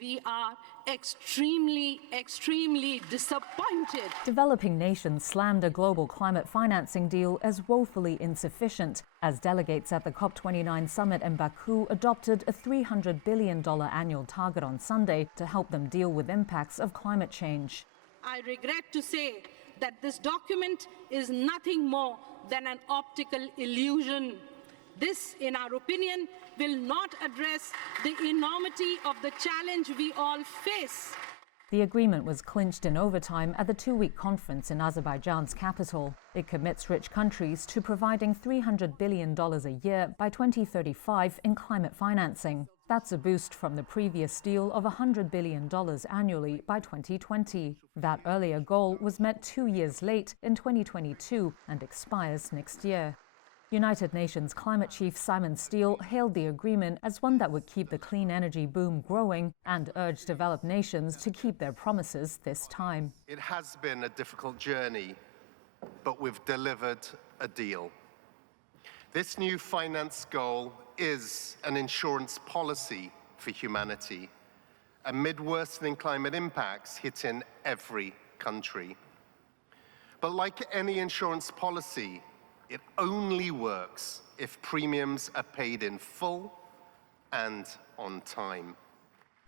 We are extremely disappointed. Developing nations slammed a global climate financing deal as woefully insufficient, as delegates at the COP29 summit in Baku adopted a $300 billion annual target on Sunday to help them deal with impacts of climate change. I regret to say that this document is nothing more than an optical illusion. This, in our opinion, will not address the enormity of the challenge we all face. The agreement was clinched in overtime at the two-week conference in Azerbaijan's capital. It commits rich countries to providing $300 billion a year by 2035 in climate financing. That's a boost from the previous deal of $100 billion annually by 2020. That earlier goal was met 2 years late in 2022 and expires next year. United Nations climate chief Simon Steele hailed the agreement as one that would keep the clean energy boom growing and urged developed nations to keep their promises this time. It has been a difficult journey, but we've delivered a deal. This new finance goal is an insurance policy for humanity amid worsening climate impacts hitting every country. But like any insurance policy, it only works if premiums are paid in full and on time.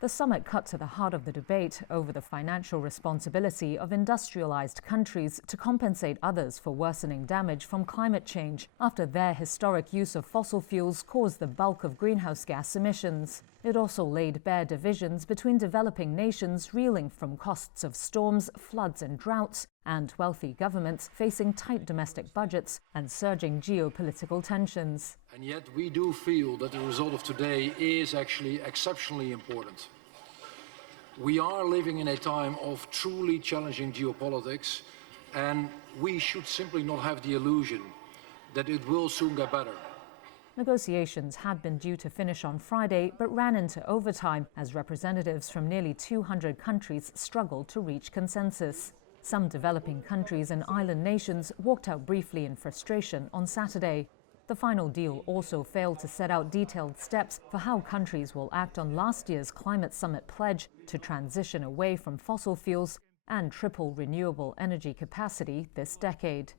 The summit cut to the heart of the debate over the financial responsibility of industrialized countries to compensate others for worsening damage from climate change after their historic use of fossil fuels caused the bulk of greenhouse gas emissions. It also laid bare divisions between developing nations reeling from costs of storms, floods and droughts, and wealthy governments facing tight domestic budgets and surging geopolitical tensions. And yet we do feel that the result of today is actually exceptionally important. We are living in a time of truly challenging geopolitics, and we should simply not have the illusion that it will soon get better. Negotiations had been due to finish on Friday, but ran into overtime as representatives from nearly 200 countries struggled to reach consensus. Some developing countries and island nations walked out briefly in frustration on Saturday. The final deal also failed to set out detailed steps for how countries will act on last year's climate summit pledge to transition away from fossil fuels and triple renewable energy capacity this decade.